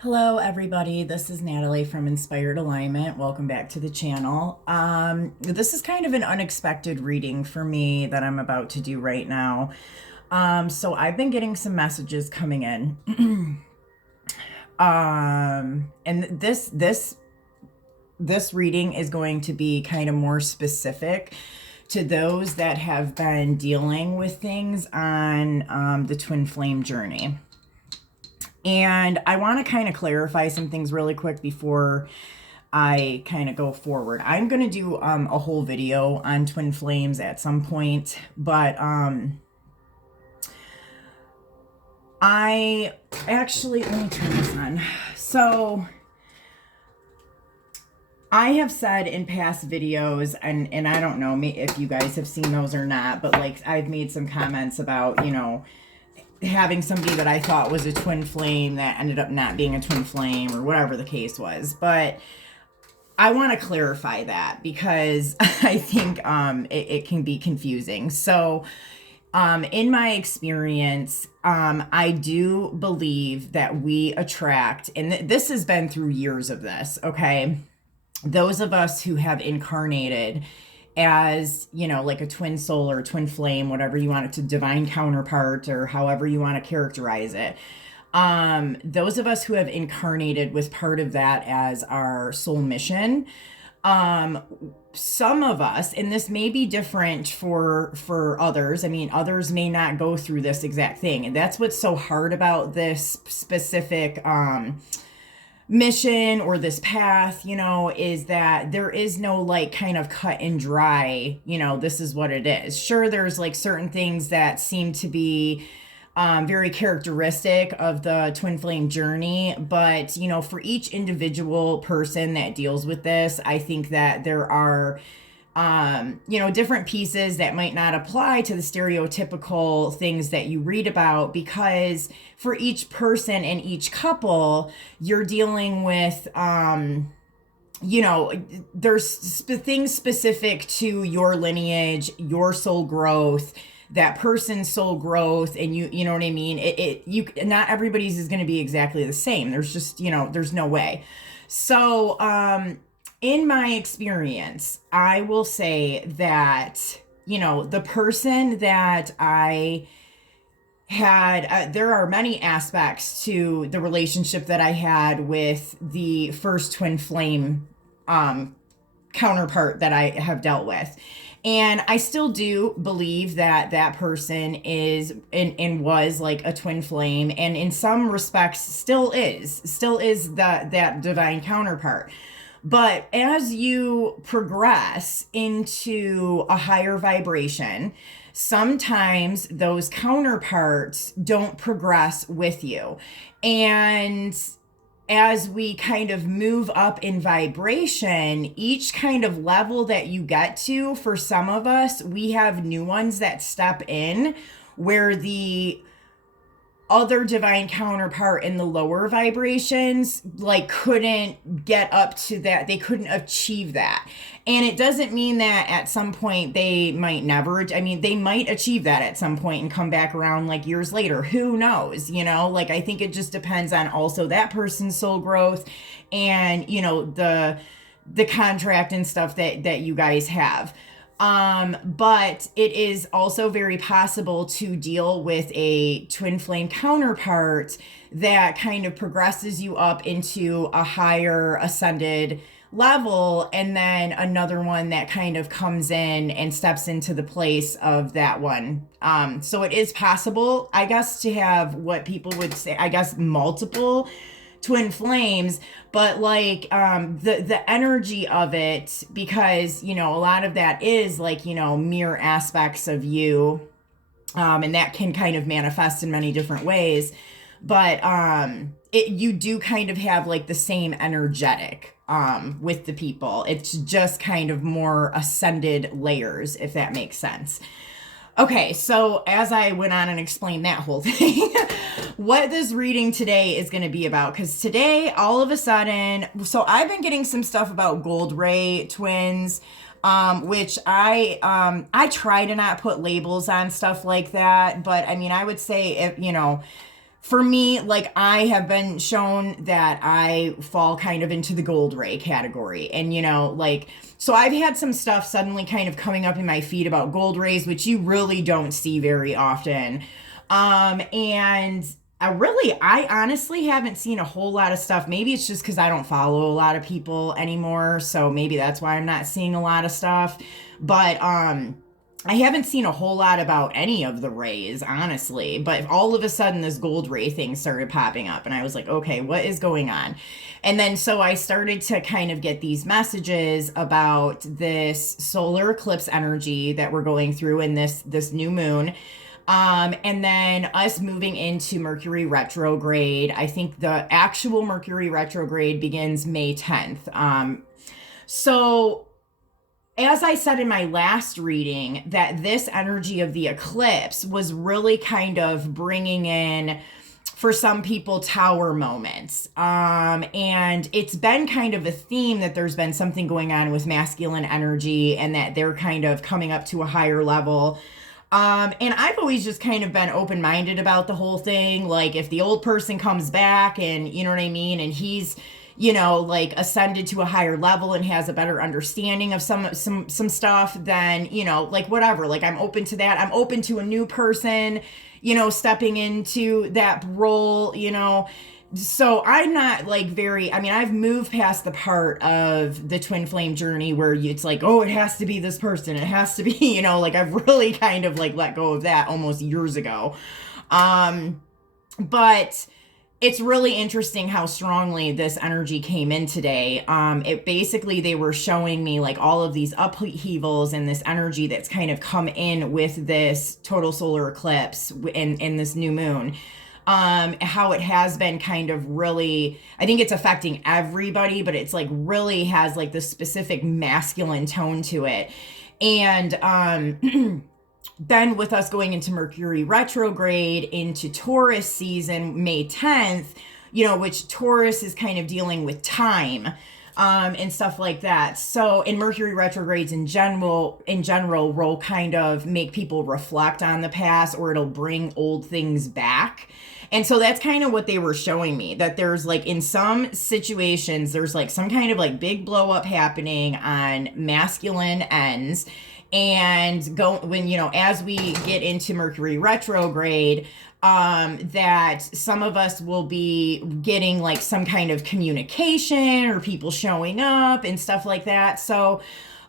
Hello, everybody. This is Natalie from Inspired Alignment. Welcome back to the channel. This is kind of an unexpected reading for me that I'm about to do right now. So I've been getting some messages coming in, and this reading is going to be kind of more specific to those that have been dealing with things on the twin flame journey. And I want to kind of clarify some things really quick before I kind of go forward. I'm going to do a whole video on twin flames at some point, but I actually, let me turn this on. So I have said in past videos, and I don't know if you guys have seen those or not, but like I've made some comments about, having somebody that I thought was a twin flame that ended up not being a twin flame or whatever the case was. But I want to clarify that because I think it can be confusing. So in my experience, I do believe that we attract, and this has been through years of this, okay? Those of us who have incarnated as, like a twin soul or twin flame, whatever you want it to, divine counterpart, or however you want to characterize it. Those of us who have incarnated with part of that as our soul mission. Some of us, and this may be different for others. I mean, others may not go through this exact thing. And that's what's so hard about this specific, mission or this path, is that there is no like kind of cut and dry, this is what it is. Sure, there's like certain things that seem to be very characteristic of the twin flame journey, but for each individual person that deals with this, I think that there are different pieces that might not apply to the stereotypical things that you read about, because for each person and each couple, you're dealing with, there's things specific to your lineage, your soul growth, that person's soul growth, and you know what I mean? You not everybody's is going to be exactly the same. There's just, there's no way. So, in my experience, I will say that, the person that I had, there are many aspects to the relationship that I had with the first twin flame counterpart that I have dealt with. And I still do believe that that person is and was like a twin flame, and in some respects still is that divine counterpart. But as you progress into a higher vibration, sometimes those counterparts don't progress with you. And as we kind of move up in vibration, each kind of level that you get to, for some of us, we have new ones that step in where the other divine counterpart in the lower vibrations like couldn't get up to that. They couldn't achieve that. And it doesn't mean that at some point they might never, they might achieve that at some point and come back around like years later. Who knows? Like I think it just depends on also that person's soul growth and, the contract and stuff that you guys have. But it is also very possible to deal with a twin flame counterpart that kind of progresses you up into a higher ascended level, and then another one that kind of comes in and steps into the place of that one. So it is possible, I guess, to have what people would say, I guess, multiple twin flames, but like the energy of it, because a lot of that is like mirror aspects of you, and that can kind of manifest in many different ways, but you do kind of have like the same energetic with the people. It's just kind of more ascended layers, if that makes sense. Okay, so as I went on and explained that whole thing, what this reading today is going to be about, because today, all of a sudden, so I've been getting some stuff about Gold Ray twins, which I try to not put labels on stuff like that, but I mean, I would say, if, for me, like I have been shown that I fall kind of into the gold ray category. And, you know, like, so I've had some stuff suddenly kind of coming up in my feed about gold rays, which you really don't see very often. And I honestly haven't seen a whole lot of stuff. Maybe it's just because I don't follow a lot of people anymore. So maybe that's why I'm not seeing a lot of stuff. But, I haven't seen a whole lot about any of the rays, honestly, but all of a sudden this gold ray thing started popping up and I was like, okay, what is going on? And then so I started to kind of get these messages about this solar eclipse energy that we're going through in this new moon. And then us moving into Mercury retrograde. I think the actual Mercury retrograde begins May 10th. So as I said in my last reading, that this energy of the eclipse was really kind of bringing in, for some people, tower moments. And it's been kind of a theme that there's been something going on with masculine energy and that they're kind of coming up to a higher level. And I've always just kind of been open-minded about the whole thing. Like if the old person comes back and, you know what I mean, and he's, you know, like ascended to a higher level and has a better understanding of some stuff, then, you know, like whatever, like I'm open to that. I'm open to a new person, you know, stepping into that role, you know. So I'm not like I've moved past the part of the twin flame journey where it's like, oh, it has to be this person. It has to be, you know, like I've really kind of like let go of that almost years ago. But it's really interesting how strongly this energy came in today. It basically, they were showing me like all of these upheavals and this energy that's kind of come in with this total solar eclipse in this new moon. How it has been kind of really, I think it's affecting everybody, but it's like really has like this specific masculine tone to it. And, then with us going into Mercury retrograde into Taurus season, May 10th, you know, which Taurus is kind of dealing with time, and stuff like that. So in Mercury retrogrades in general will kind of make people reflect on the past, or it'll bring old things back. And so that's kind of what they were showing me, that there's like in some situations, there's like some kind of like big blow up happening on masculine ends. And when, you know, as we get into Mercury retrograde, that some of us will be getting like some kind of communication or people showing up and stuff like that. So,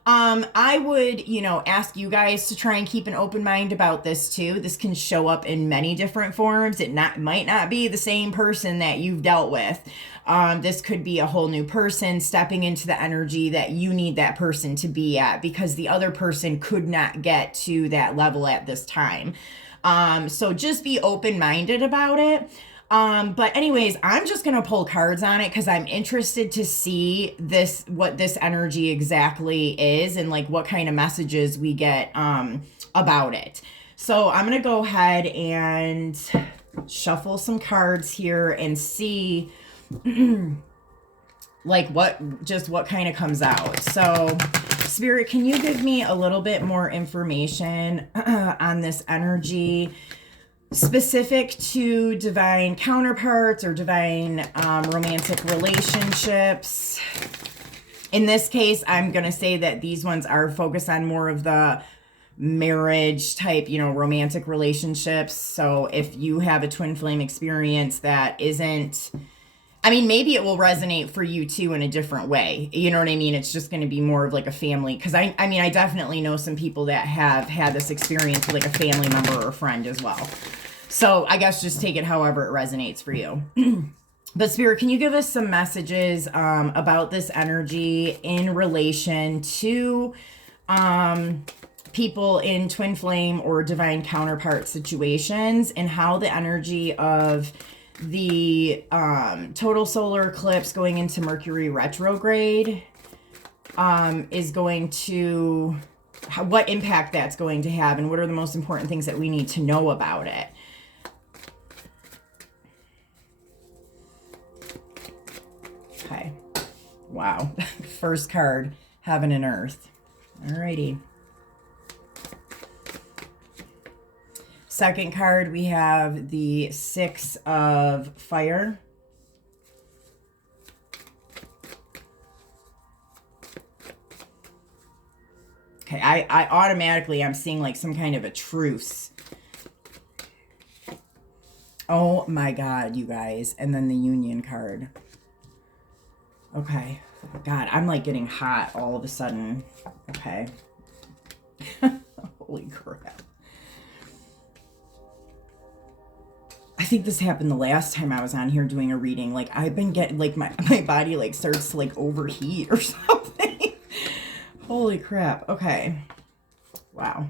I would, you know, ask you guys to try and keep an open mind about this too. This can show up in many different forms. It might not be the same person that you've dealt with. This could be a whole new person stepping into the energy that you need that person to be at, because the other person could not get to that level at this time. So just be open-minded about it. But anyways, I'm just going to pull cards on it because I'm interested to see what this energy exactly is and like what kind of messages we get, about it. So I'm going to go ahead and shuffle some cards here and see like what kind of comes out. So Spirit, can you give me a little bit more information on this energy specific to divine counterparts or divine romantic relationships? In this case, I'm going to say that these ones are focused on more of the marriage type, you know, romantic relationships. So if you have a twin flame experience that isn't, I mean, maybe it will resonate for you too in a different way. You know what I mean? It's just going to be more of like a family. Because I mean, I definitely know some people that have had this experience with like a family member or a friend as well. So I guess just take it however it resonates for you. But Spirit, can you give us some messages about this energy in relation to people in twin flame or divine counterpart situations, and how the energy of the total solar eclipse going into Mercury retrograde is going to, what impact that's going to have, and what are the most important things that we need to know about it. Okay. Wow. First card, Heaven and Earth. Alrighty. Second card, we have the Six of Fire. Okay, I automatically, I'm seeing like some kind of a truce. Oh my God, you guys. And then the Union card. Okay. God, I'm like getting hot all of a sudden. Okay. Holy crap. I think this happened the last time I was on here doing a reading. Like I've been getting like my body like starts to like overheat or something. Holy crap. Okay. Wow.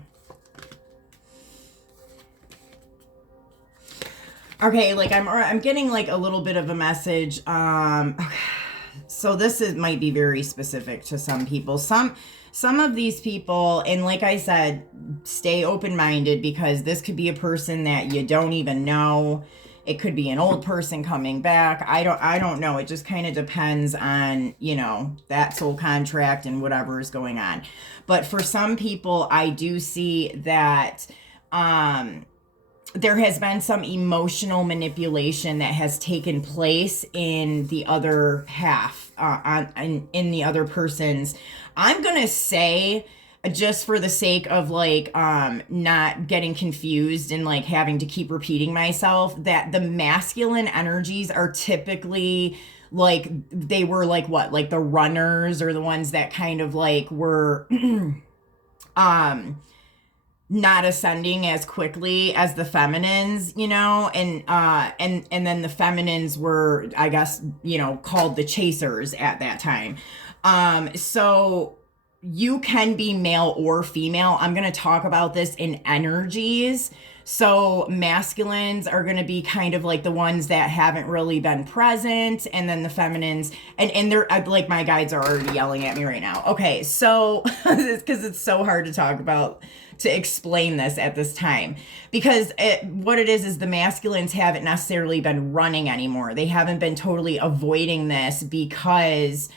Okay, like I'm getting like a little bit of a message. So this might be very specific to some people. Some of these people, and like I said, stay open-minded, because this could be a person that you don't even know. It could be an old person coming back. I don't know. It just kind of depends on, you know, that soul contract and whatever is going on. But for some people, I do see that there has been some emotional manipulation that has taken place in the other half, in the other person's. I'm gonna say, just for the sake of like not getting confused and like having to keep repeating myself, that the masculine energies are typically like, they were like what, like the runners, or the ones that kind of like were not ascending as quickly as the feminines, you know, and then the feminines were, I guess, you know, called the chasers at that time. So you can be male or female. I'm going to talk about this in energies. So masculines are going to be kind of like the ones that haven't really been present, and then the feminines, and they're like, my guides are already yelling at me right now. Okay, so because it's so hard to talk about, to explain this at this time, because what it is the masculines haven't necessarily been running anymore. They haven't been totally avoiding this because,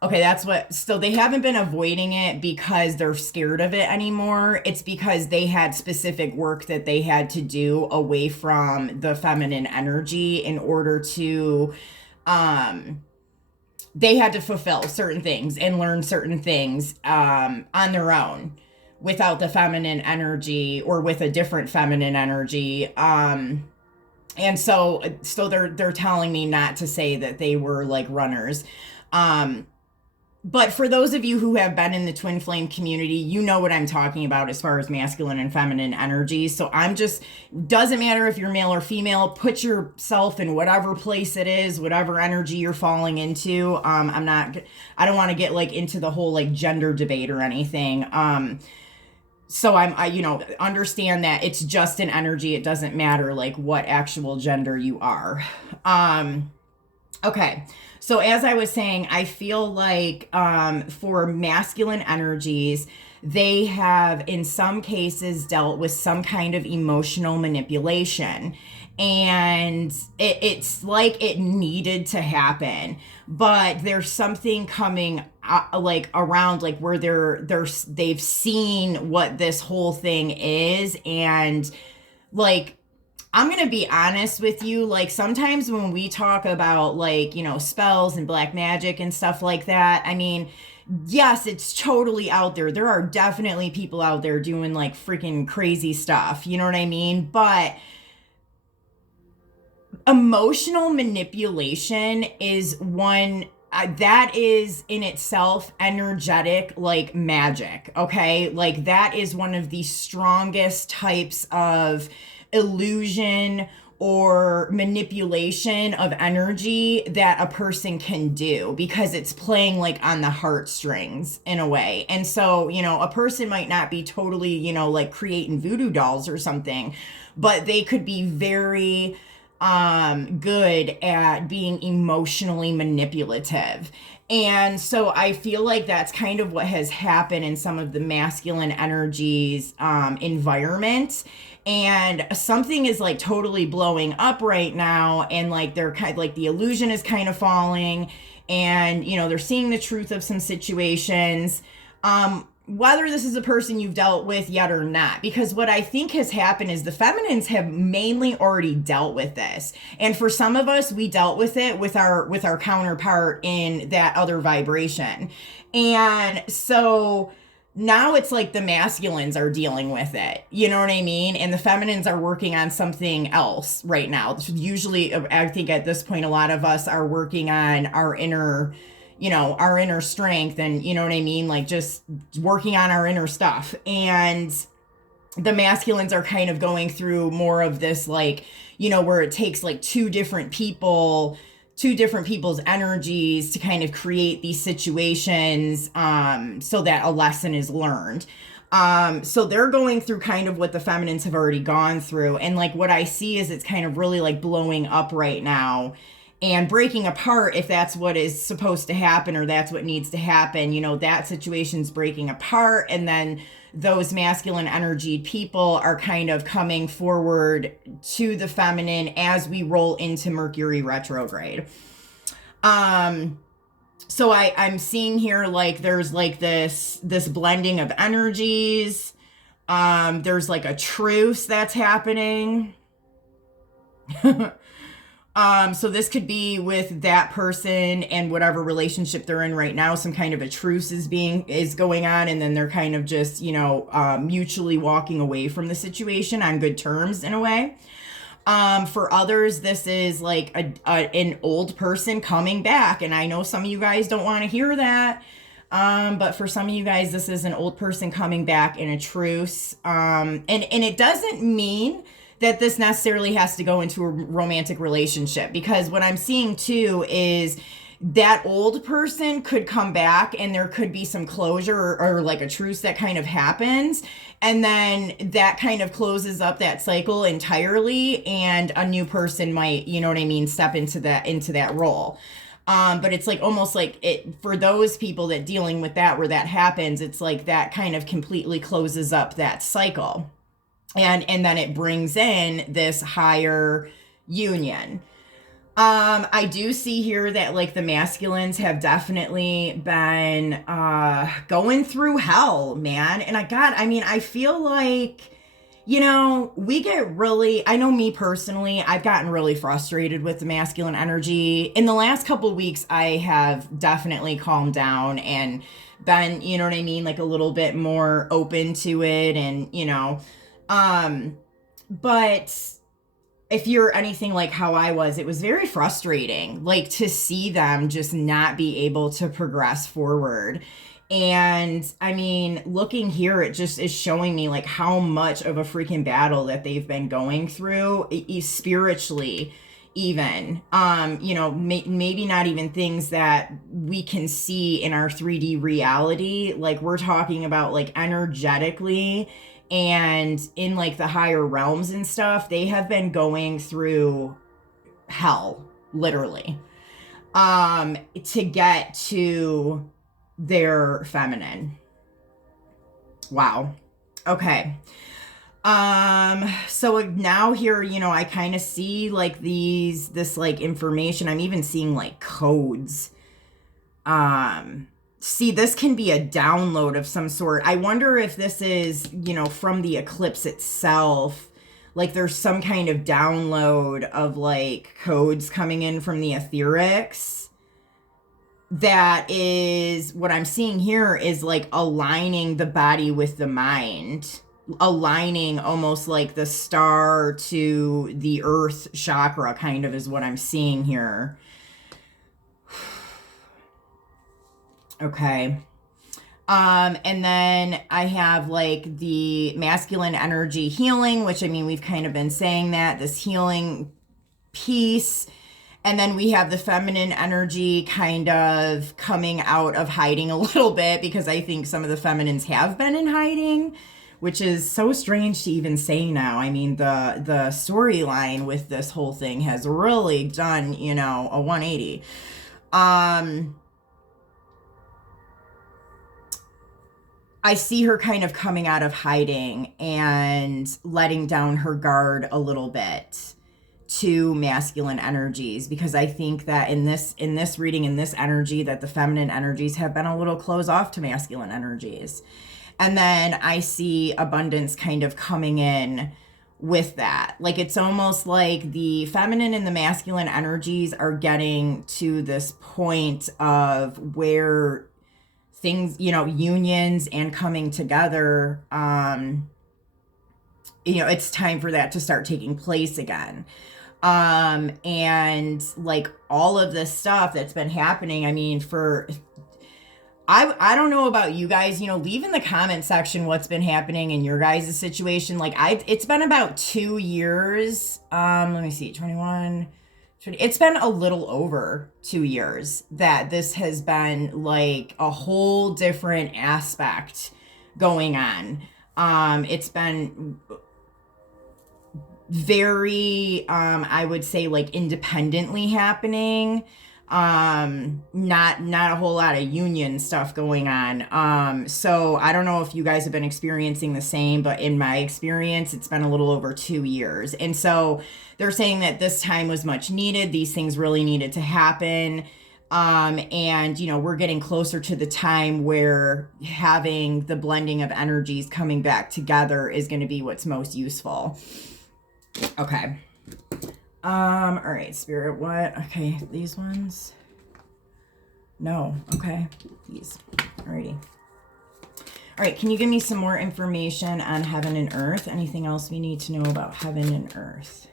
okay, that's what, so they haven't been avoiding it because they're scared of it anymore. It's because they had specific work that they had to do away from the feminine energy in order to, they had to fulfill certain things and learn certain things on their own, without the feminine energy, or with a different feminine energy. And so they're telling me not to say that they were like runners. But for those of you who have been in the twin flame community, you know what I'm talking about as far as masculine and feminine energy. So doesn't matter if you're male or female, put yourself in whatever place it is, whatever energy you're falling into. I don't want to get like into the whole like gender debate or anything. So I, you know, understand that it's just an energy. It doesn't matter like what actual gender you are. Okay. So as I was saying, I feel like for masculine energies, they have in some cases dealt with some kind of emotional manipulation. And it's like it needed to happen, but there's something coming like around, like where they've seen what this whole thing is. And like, I'm going to be honest with you, like sometimes when we talk about like, you know, spells and black magic and stuff like that, I mean, yes, it's totally out there. There are definitely people out there doing like freaking crazy stuff. You know what I mean? But emotional manipulation is one that is in itself energetic, like magic. Okay. Like that is one of the strongest types of illusion or manipulation of energy that a person can do, because it's playing like on the heartstrings in a way. And so, you know, a person might not be totally, you know, like creating voodoo dolls or something, but they could be very good at being emotionally manipulative. And so I feel like that's kind of what has happened in some of the masculine energies environment. And something is like totally blowing up right now, and like they're kind of like the illusion is kind of falling, and you know they're seeing the truth of some situations. whether this is a person you've dealt with yet or not, because what I think has happened is the feminines have mainly already dealt with this. And for some of us, we dealt with it with our counterpart in that other vibration. And so now it's like the masculines are dealing with it. You know what I mean? And the feminines are working on something else right now. Usually, I think at this point, a lot of us are working on our inner strength, and you know what I mean? Like just working on our inner stuff. And the masculines are kind of going through more of this, like, where it takes like two different people's energies to kind of create these situations, so that a lesson is learned. So they're going through kind of what the feminines have already gone through. And like what I see is it's kind of really like blowing up right now and breaking apart, if that's what is supposed to happen or that's what needs to happen. That situation's breaking apart, and then those masculine energied people are kind of coming forward to the feminine as we roll into Mercury retrograde. So I'm seeing here, like, there's like this blending of energies. There's like a truce that's happening. So this could be with that person and whatever relationship they're in right now. Some kind of a truce is going on, and then they're kind of just, mutually walking away from the situation on good terms in a way. For others, this is like an old person coming back, and I know some of you guys don't want to hear that. But for some of you guys, this is an old person coming back in a truce. And it doesn't mean that this necessarily has to go into a romantic relationship, because what I'm seeing too is that old person could come back and there could be some closure or like a truce that kind of happens. And then that kind of closes up that cycle entirely, and a new person might, step into that role. But it's like almost like it for those people that dealing with that, where that happens, it's like that kind of completely closes up that cycle. And then it brings in this higher union. I do see here that like the masculines have definitely been going through hell, man. And I feel like, we get really, I know me personally, I've gotten really frustrated with the masculine energy. In the last couple of weeks, I have definitely calmed down and been, like a little bit more open to it, and, but if you're anything like how I was, it was very frustrating, like to see them just not be able to progress forward. And looking here, it just is showing me like how much of a freaking battle that they've been going through, spiritually, even, maybe not even things that we can see in our 3D reality. Like we're talking about like energetically, and in like the higher realms and stuff, they have been going through hell, literally, to get to their feminine. Wow. Okay. So now here, I kind of see like this like information. I'm even seeing like codes. See, this can be a download of some sort. I wonder if this is, from the eclipse itself. Like there's some kind of download of like codes coming in from the etherics. That is what I'm seeing here, is like aligning the body with the mind. Aligning almost like the star to the earth chakra, kind of, is what I'm seeing here. Okay. And then I have like the masculine energy healing, which we've kind of been saying that, this healing piece. And then we have the feminine energy kind of coming out of hiding a little bit, because I think some of the feminines have been in hiding, which is so strange to even say now. The storyline with this whole thing has really done, a 180. I see her kind of coming out of hiding and letting down her guard a little bit to masculine energies, because I think that in this reading, in this energy, that the feminine energies have been a little closed off to masculine energies. And then I see abundance kind of coming in with that. Like it's almost like the feminine and the masculine energies are getting to this point of where things, unions and coming together, it's time for that to start taking place again. And like all of this stuff that's been happening, I mean, I don't know about you guys, leave in the comment section what's been happening in your guys' situation. Like it's been about 2 years. Let me see, 21, 20, it's been a little over 2 years that this has been like a whole different aspect going on. It's been very, I would say like independently happening. Not a whole lot of union stuff going on. So I don't know if you guys have been experiencing the same, but in my experience, it's been a little over 2 years. And so they're saying that this time was much needed. These things really needed to happen. And we're getting closer to the time where having the blending of energies coming back together is going to be what's most useful. Okay. All right, Spirit, what? Okay, these ones. No, okay, these. Alrighty. All right, can you give me some more information on heaven and earth? Anything else we need to know about heaven and earth?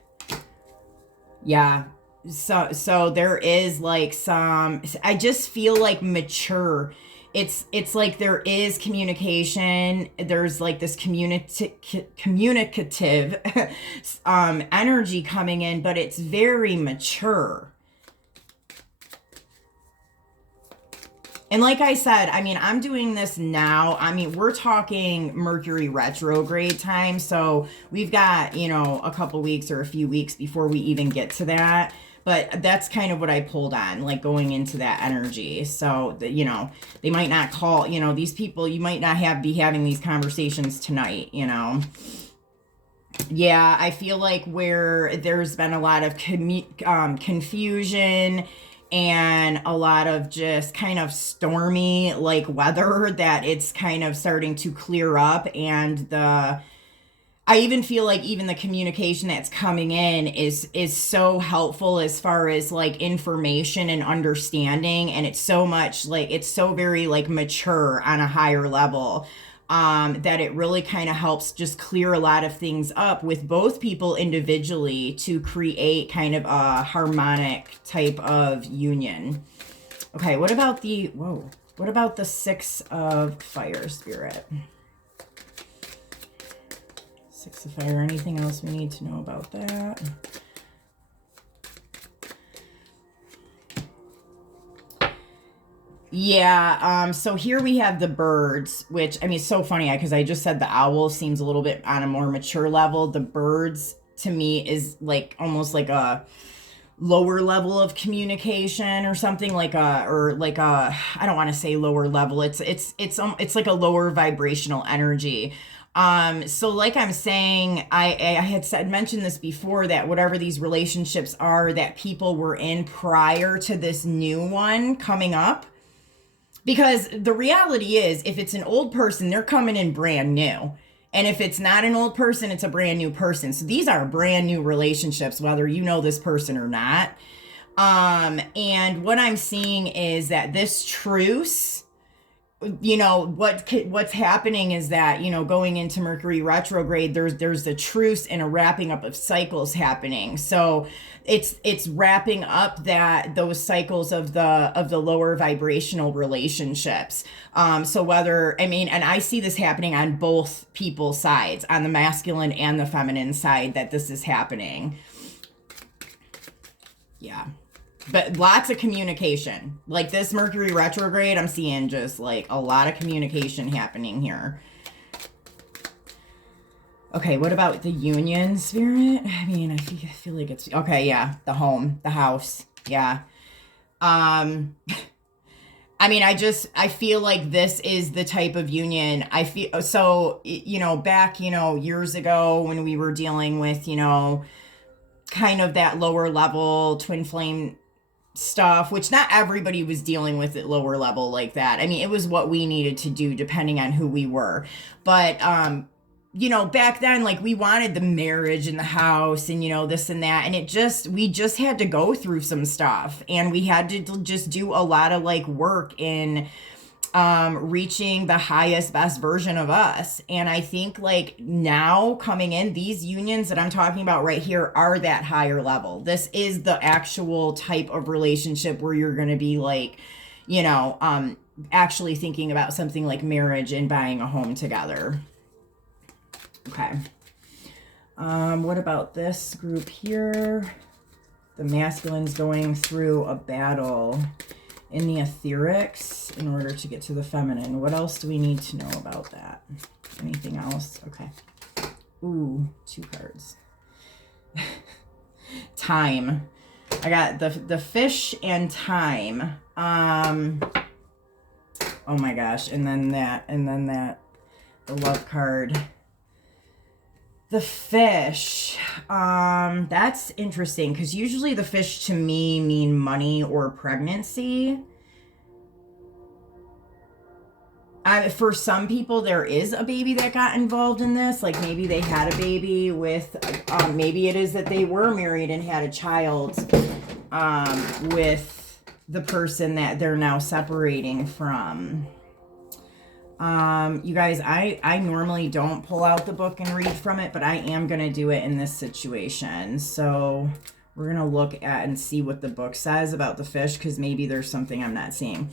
Yeah, so there is like some, I just feel like mature. It's like there is communication. There's like this communicative energy coming in, but it's very mature. And like I said, I mean, I'm doing this now. I mean, we're talking Mercury retrograde time. So we've got, a couple weeks or a few weeks before we even get to that. But that's kind of what I pulled on, like going into that energy. So, they might not call, these people, you might not be having these conversations tonight, Yeah, I feel like where there's been a lot of confusion and a lot of just kind of stormy like weather, that it's kind of starting to clear up. And I even feel like even the communication that's coming in is so helpful as far as like information and understanding. And it's so much like, it's so very like mature on a higher level, that it really kind of helps just clear a lot of things up with both people individually to create kind of a harmonic type of union. Okay, what about the 6 of fire, Spirit? 6 of fire, anything else we need to know about that? Yeah, so here we have the birds, which, I mean, it's so funny because I just said the owl seems a little bit on a more mature level. The birds, to me, is like almost like a lower level of communication or something, like I don't want to say lower level. It's like a lower vibrational energy. So like I'm saying, I had mentioned this before, that whatever these relationships are that people were in prior to this new one coming up, because the reality is, if it's an old person, they're coming in brand new. And if it's not an old person, it's a brand new person. So these are brand new relationships, whether you know this person or not. And what I'm seeing is that this truce, what's happening is that, going into Mercury retrograde, there's a truce and a wrapping up of cycles happening. So it's wrapping up those cycles of the lower vibrational relationships. So and I see this happening on both people's sides, on the masculine and the feminine side, that this is happening. Yeah. But lots of communication. Like this Mercury retrograde, I'm seeing just like a lot of communication happening here. Okay, what about the union, Spirit? I mean, I feel like it's... Okay, yeah, the home, the house, yeah. I mean, I feel like this is the type of union. I feel... So, back, years ago when we were dealing with, kind of that lower level twin flame stuff, which not everybody was dealing with at lower level like that. I mean, it was what we needed to do depending on who we were. But, you know, back then, like, we wanted the marriage and the house and, you know, this and that. And we just had to go through some stuff, and we had to just do a lot of like work in reaching the highest, best version of us. And I think like now coming in, these unions that I'm talking about right here are that higher level. This is the actual type of relationship where you're going to be like, you know, actually thinking about something like marriage and buying a home together. Okay. What about this group here? The masculine's going through a battle in the etherics in order to get to the feminine. What else do we need to know about that? Anything else? Okay. Ooh, 2 cards. Time. I got the fish and time. Oh my gosh. And then that, the love card. The fish, that's interesting because usually the fish to me mean money or pregnancy. For some people, there is a baby that got involved in this. Like maybe they had a baby with, maybe it is that they were married and had a child with the person that they're now separating from. You guys, I normally don't pull out the book and read from it, but I am going to do it in this situation. So we're going to look at and see what the book says about the fish, because maybe there's something I'm not seeing.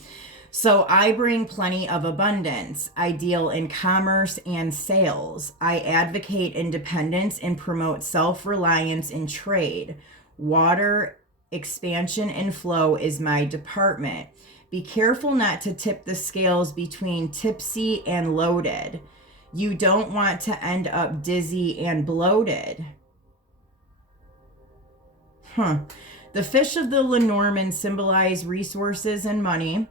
So I bring plenty of abundance. I deal in commerce and sales. I advocate independence and promote self-reliance in trade. Water, expansion, and flow is my department. Be careful not to tip the scales between tipsy and loaded. You don't want to end up dizzy and bloated. The fish of the Lenormand symbolize resources and money.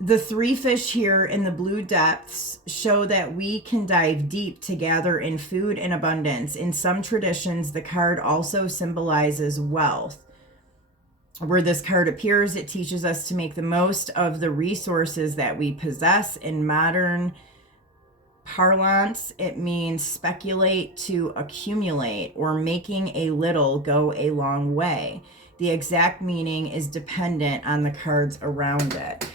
The 3 fish here in the blue depths show that we can dive deep to gather in food and abundance. In some traditions, the card also symbolizes wealth. Where this card appears, it teaches us to make the most of the resources that we possess. In modern parlance, it means speculate to accumulate, or making a little go a long way. The exact meaning is dependent on the cards around it.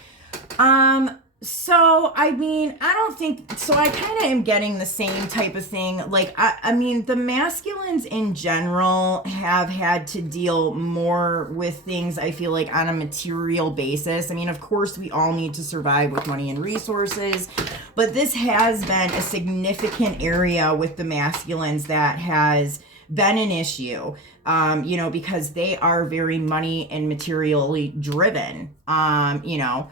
So, I mean, I don't think, so I kind of am getting the same type of thing. Like, I mean, the masculines in general have had to deal more with things, I feel like, on a material basis. I mean, of course, we all need to survive with money and resources, but this has been a significant area with the masculines that has been an issue, you know, because they are very money and materially driven, you know.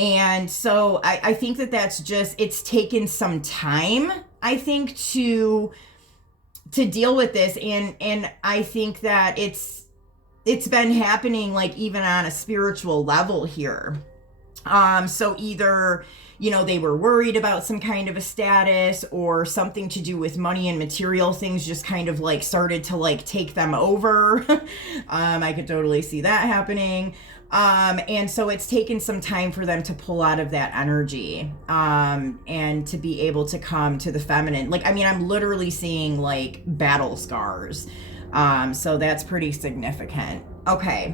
And so I think that that's just, it's taken some time, I think, to deal with this. And I think that it's been happening like even on a spiritual level here. So either, you know, they were worried about some kind of a status, or something to do with money and material things just kind of like started to like take them over. I could totally see that happening. And so it's taken some time for them to pull out of that energy, and to be able to come to the feminine. Like, I mean, I'm literally seeing like battle scars. So that's pretty significant. Okay.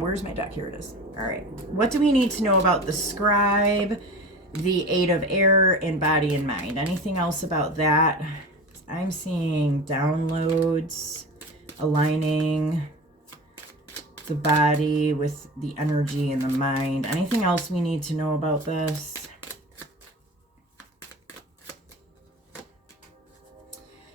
Where's my deck? Here it is. All right. What do we need to know about the scribe, the 8 of air, and body and mind? Anything else about that? I'm seeing downloads, aligning the body with the energy and the mind. Anything else we need to know about this?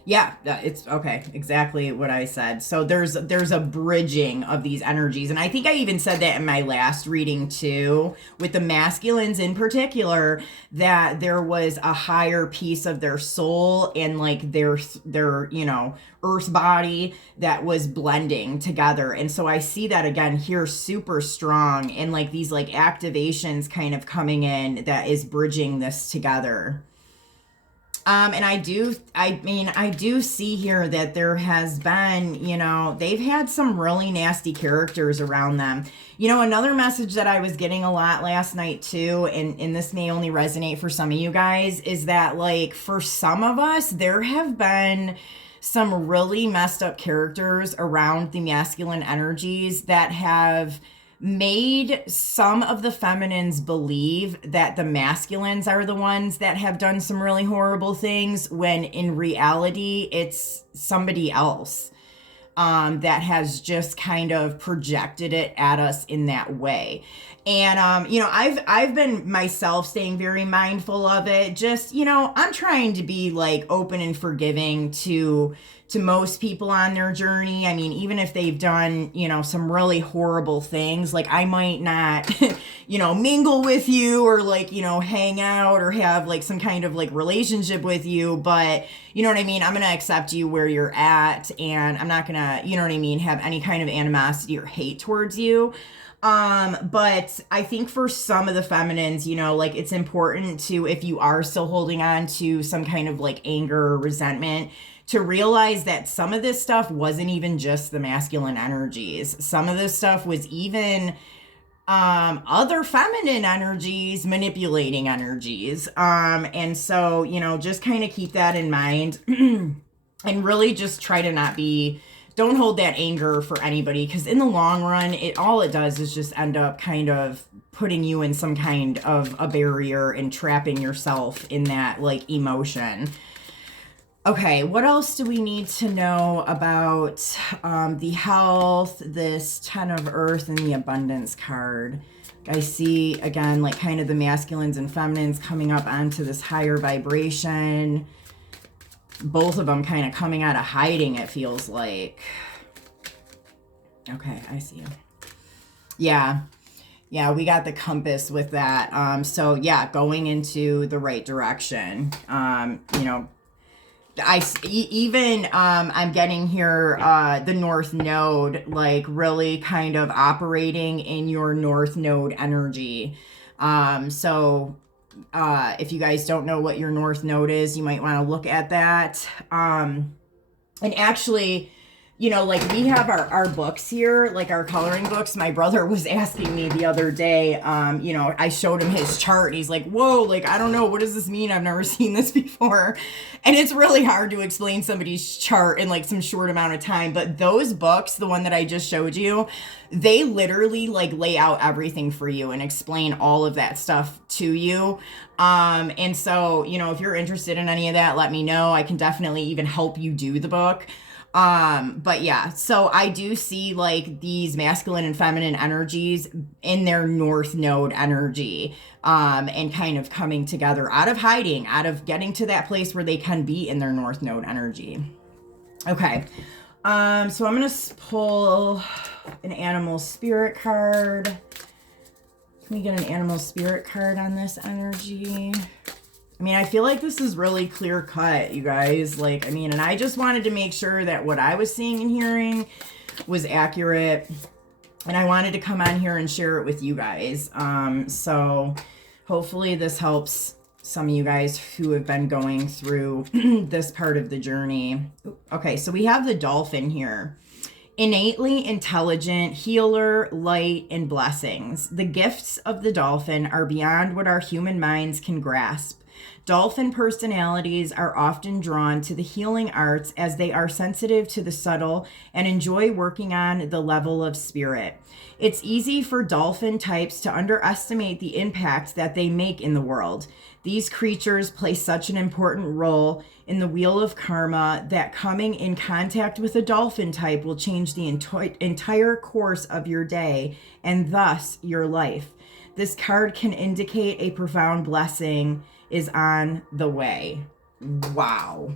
Yeah, it's okay. Exactly what I said. So there's a bridging of these energies. And I think I even said that in my last reading too, with the masculines in particular, that there was a higher piece of their soul and like their, you know, earth body that was blending together. And so I see that again here super strong, and like these like activations kind of coming in that is bridging this together. And I do see here that there has been, they've had some really nasty characters around them. Another message that I was getting a lot last night too, and this may only resonate for some of you guys, is that like for some of us, there have been some really messed up characters around the masculine energies that have made some of the feminines believe that the masculines are the ones that have done some really horrible things, when in reality it's somebody else that has just kind of projected it at us in that way. And I've been myself staying very mindful of it. Just, I'm trying to be like open and forgiving to most people on their journey. I mean, even if they've done, some really horrible things, like I might not, mingle with you or like, hang out or have like some kind of like relationship with you, but you know what I mean? I'm going to accept you where you're at, and I'm not going to, have any kind of animosity or hate towards you. But I think for some of the feminines, like it's important to, if you are still holding on to some kind of like anger or resentment, to realize that some of this stuff wasn't even just the masculine energies. Some of this stuff was even other feminine energies manipulating energies. And so, just kind of keep that in mind and really just try to don't hold that anger for anybody, because in the long run, all it does is just end up kind of putting you in some kind of a barrier and trapping yourself in that like emotion. Okay, what else do we need to know about the health, this 10 of Earth, and the abundance card? I see, again, like kind of the masculines and feminines coming up onto this higher vibration. Both of them kind of coming out of hiding, it feels like. Okay, I see you. Yeah, we got the compass with that. So yeah, going into the right direction. I'm getting here the North Node, like really kind of operating in your North Node energy. So if you guys don't know what your North Node is, you might want to look at that. And actually, like we have our books here, like our coloring books. My brother was asking me the other day, I showed him his chart and he's like, whoa, like, I don't know, what does this mean? I've never seen this before. And it's really hard to explain somebody's chart in like some short amount of time. But those books, the one that I just showed you, they literally like lay out everything for you and explain all of that stuff to you. And so, if you're interested in any of that, let me know. I can definitely even help you do the book. But yeah, so I do see like these masculine and feminine energies in their North Node energy, and kind of coming together out of hiding, out of getting to that place where they can be in their North Node energy. Okay. So I'm going to pull an animal spirit card. Can we get an animal spirit card on this energy? I mean, I feel like this is really clear cut, you guys. Like, I mean, and I just wanted to make sure that what I was seeing and hearing was accurate. And I wanted to come on here and share it with you guys. So hopefully this helps some of you guys who have been going through this part of the journey. Okay, so we have the dolphin here. Innately intelligent, healer, light, and blessings. The gifts of the dolphin are beyond what our human minds can grasp. Dolphin personalities are often drawn to the healing arts as they are sensitive to the subtle and enjoy working on the level of spirit. It's easy for dolphin types to underestimate the impact that they make in the world. These creatures play such an important role in the wheel of karma that coming in contact with a dolphin type will change the entire course of your day and thus your life. This card can indicate a profound blessing is on the way. Wow.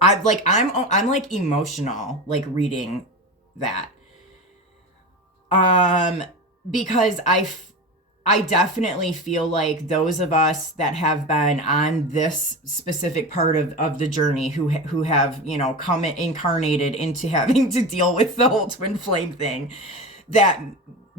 I'm like emotional, like reading that. Because I definitely feel like those of us that have been on this specific part of the journey who have, come incarnated into having to deal with the whole twin flame thing, that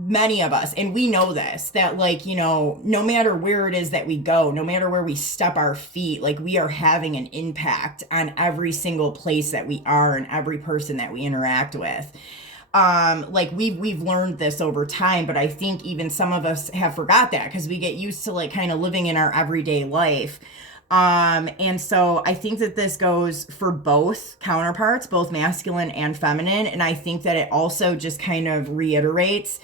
many of us, and we know this, that like, you know, no matter where it is that we go, no matter where we step our feet, like we are having an impact on every single place that we are and every person that we interact with. Like we've learned this over time, but I think even some of us have forgot that because we get used to like kind of living in our everyday life. And so I think that this goes for both counterparts, both masculine and feminine. And I think that it also just kind of reiterates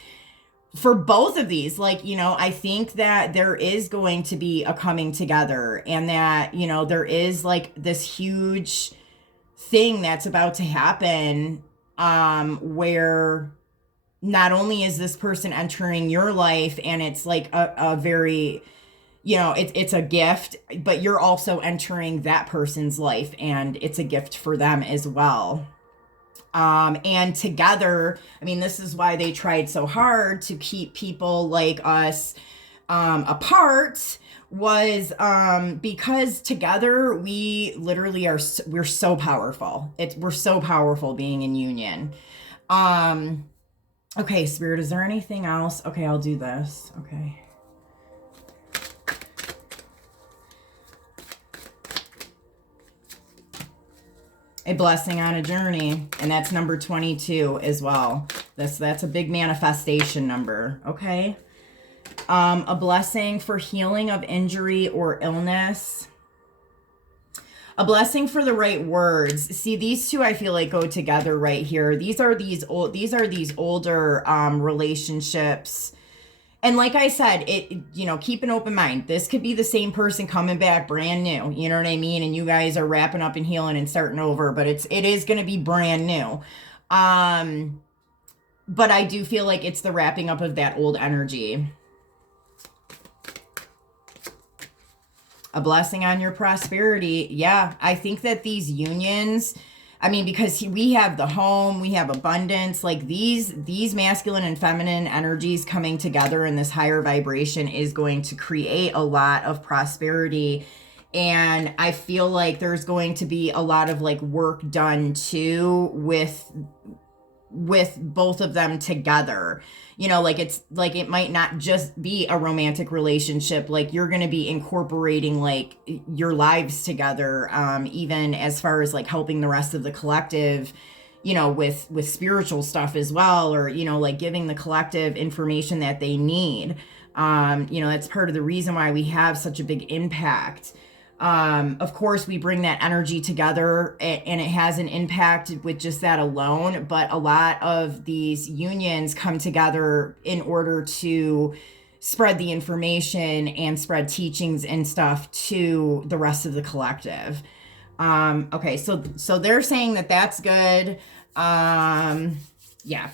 for both of these, like, you know, I think that there is going to be a coming together, and that, you know, there is like this huge thing that's about to happen, where not only is this person entering your life and it's like a very, you know, it's a gift, but you're also entering that person's life and it's a gift for them as well. And together, I mean, this is why they tried so hard to keep people like us apart, was because together we literally are, we're so powerful. We're so powerful being in union. Okay, Spirit, is there anything else? Okay, I'll do this. Okay. A blessing on a journey, and that's number 22 as well. That's a big manifestation number. Okay. A blessing for healing of injury or illness. A blessing for the right words. See, these two I feel like go together right here. These are these older relationships. And like I said, you know, keep an open mind. This could be the same person coming back brand new. You know what I mean? And you guys are wrapping up and healing and starting over, but it is going to be brand new. But I do feel like it's the wrapping up of that old energy. A blessing on your prosperity. Yeah, I think that these unions, I mean, because we have the home, we have abundance, like these masculine and feminine energies coming together in this higher vibration is going to create a lot of prosperity. And I feel like there's going to be a lot of like work done too with both of them together. You know, like it's like it might not just be a romantic relationship. Like you're going to be incorporating like your lives together, even as far as like helping the rest of the collective, you know, with spiritual stuff as well, or, you know, like giving the collective information that they need. You know, that's part of the reason why we have such a big impact. Of course, we bring that energy together and it has an impact with just that alone. But a lot of these unions come together in order to spread the information and spread teachings and stuff to the rest of the collective. Okay, so they're saying that that's good. Yeah.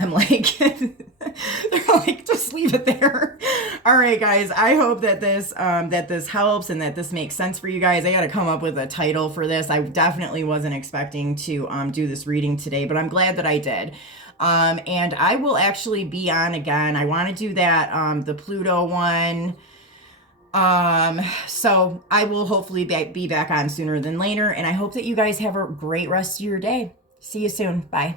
I'm like, they're like, just leave it there. All right, guys. I hope that this helps and that this makes sense for you guys. I got to come up with a title for this. I definitely wasn't expecting to do this reading today, but I'm glad that I did. And I will actually be on again. I want to do that the Pluto one. So I will hopefully be back on sooner than later. And I hope that you guys have a great rest of your day. See you soon. Bye.